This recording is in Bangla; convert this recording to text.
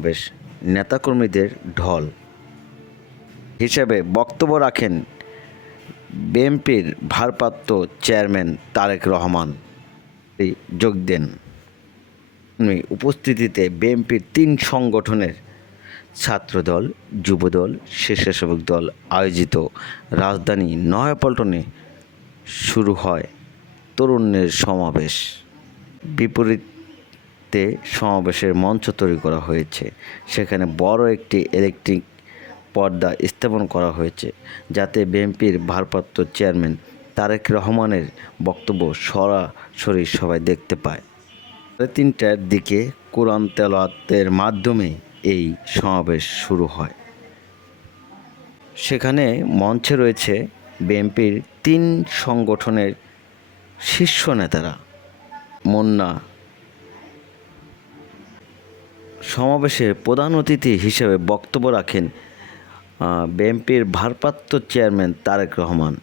সমাবেশ, নেতাকর্মীদের ঢল হিসেবে বক্তব্য রাখেন বিএনপির ভারপ্রাপ্ত চেয়ারম্যান তারেক রহমান। যোগ দেন। উপস্থিতিতে বিএনপির তিন সংগঠনের ছাত্রদল, যুবদল, স্বেচ্ছাসেবক দল আয়োজিত রাজধানী নয়াপল্টনে শুরু হয় তরুণের সমাবেশ। বিপরীতে সমাবেশের মঞ্চ তৈরি করা হয়েছে। সেখানে বড় একটি ইলেকট্রিক পর্দা স্থাপন করা হয়েছে, যাতে বিএনপির ভারপ্রাপ্ত চেয়ারম্যান তারেক রহমানের বক্তব্য সরাসরি সবাই দেখতে পায়। সাড়ে তিনটার দিকে কোরআন তেলাতের মাধ্যমে এই সমাবেশ শুরু হয়। সেখানে মঞ্চে রয়েছে বিএনপির তিন সংগঠনের শীর্ষ নেতারা, মুন্না সমাবেশের প্রধান অতিথি হিসেবে বক্তব্য রাখেন বিএনপির ভারপ্রাপ্ত চেয়ারম্যান তারেক রহমান।